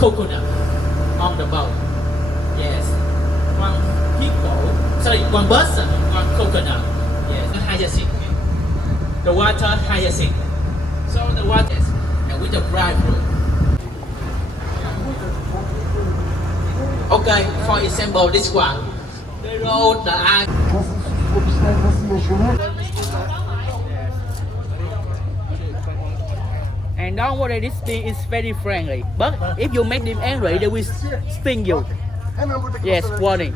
Coconut on the boat. Yes. One people, sorry, one person, one coconut. Yes. Hyacinth. The water hyacinth. So the water and with the bright fruit. Okay, for example, this one. The road, the eye. And don't worry, this thing is very friendly. But if you make them angry, they will sting you. Yes, warning.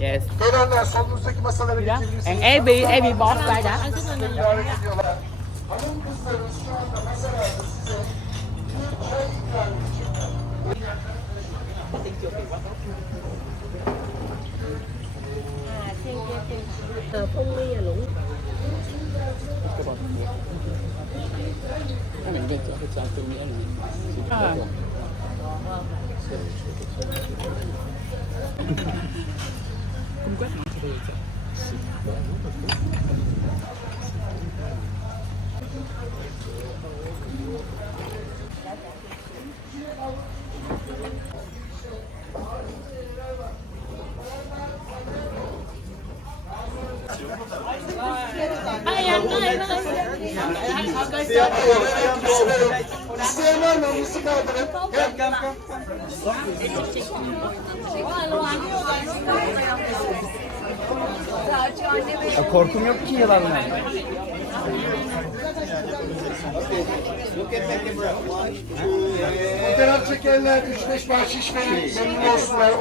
Yes. Gelenler solunuzdaki masalara geçebilirsiniz. And every boss like that. Hanım kızlarımız şu anda masalarda size çay ikram edecek. Phong mi lũng. İsteyen var mı? Mısır kaldırın. Gel. Korkum yok ki yalanlar. Fotoğraf çekenler 3-5 bahşiş verin. Memnun olsunlar.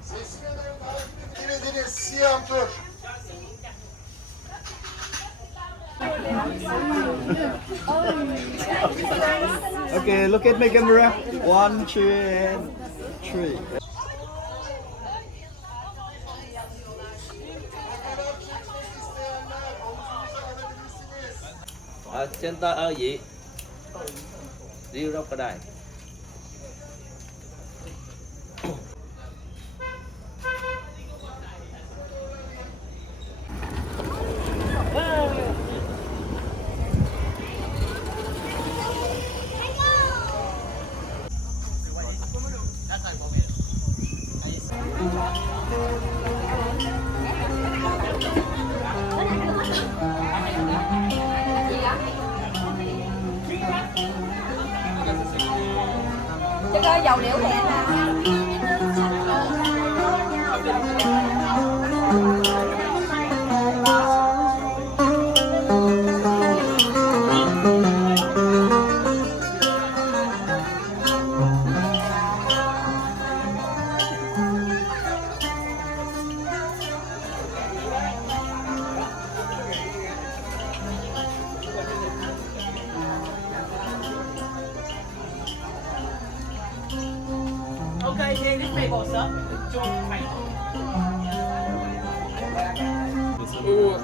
Sesine de takip ediniz. Siyam tur. Okay, look at my camera. 1, 2, and 3. Ở trên ta ở gì? Riêu đâu có đài. Chứ có dầu liễu đen nè. Okay, here this table, sir.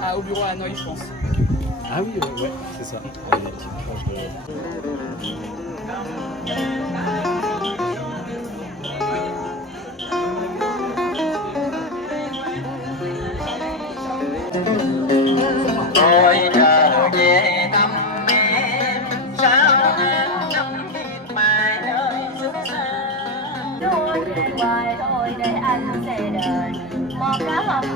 Au bureau à Hanoï, je pense. Ah oui, ouais, c'est ça. Tôi trở về thăm em sao em trong miệt mài nơi xứ xa. Đến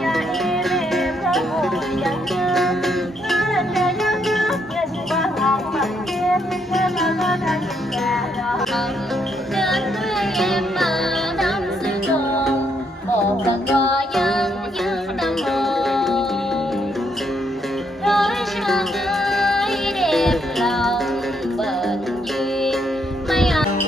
với em mà đắm Sài Gòn, một lần đò dân dương tâm hồn. Đôi chân ơi đẹp lòng bền duyên mấy anh.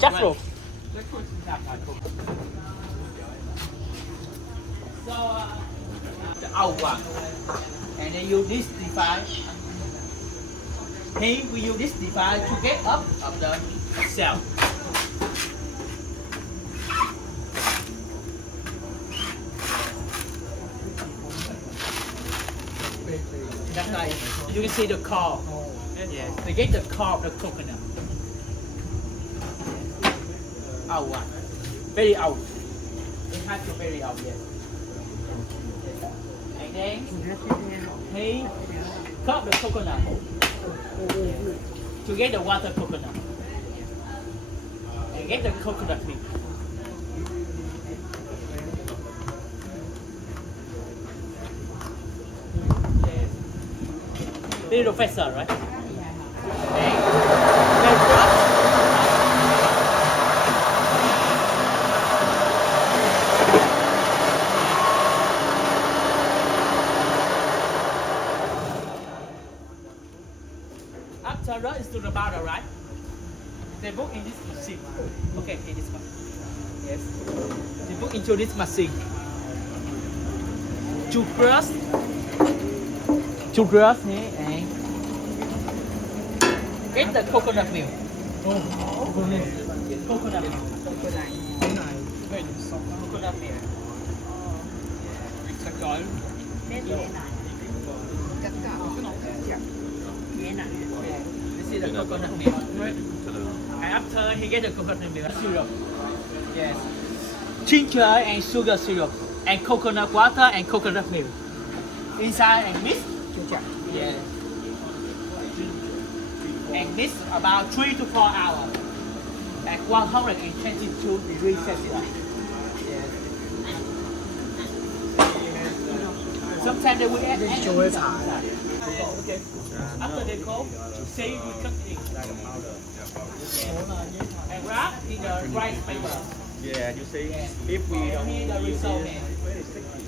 Chắc rồi. So the out one, and then you this divide. Here we use this divide to get up of the cell. That's right. You can see the core. Yes, they get the core of the coconut. Out one, very out. It has to very out, yes. And then he cut the coconut to get the water coconut and get the coconut milk. Yes. Little faster, right? And then brush. After that is to the bottom, right? They put in this machine. Okay, in this one. Yes. They put into this machine. To crush here and get the coconut milk. Coconut milk. Coconut milk. This is the coconut milk. And after he get the coconut milk, syrup. Yes. Ginger and sugar syrup and coconut water and coconut milk. Inside and mix. Yes. And mix about 3 to 4 hours at 122 degrees Celsius. Yes. Sometimes they will add egg. Okay. After they cook, say we cook it. And wrap in the rice paper. Yeah, you see, Yeah. if we And don't here the use result. this, very sticky.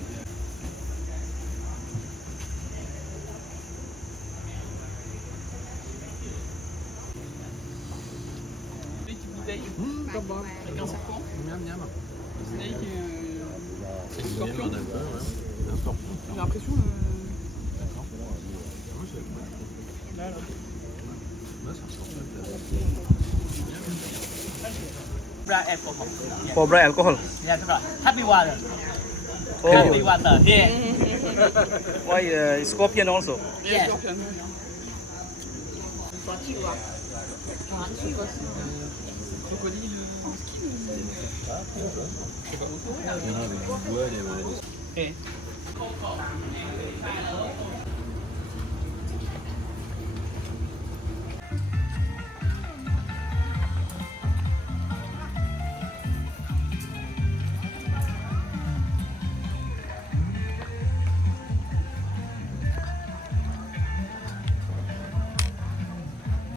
Black alcohol. Yeah. For bright alcohol. Yeah, that's right. Happy water. Oh. Happy water. Here. Why scorpion also? Yes. Okay.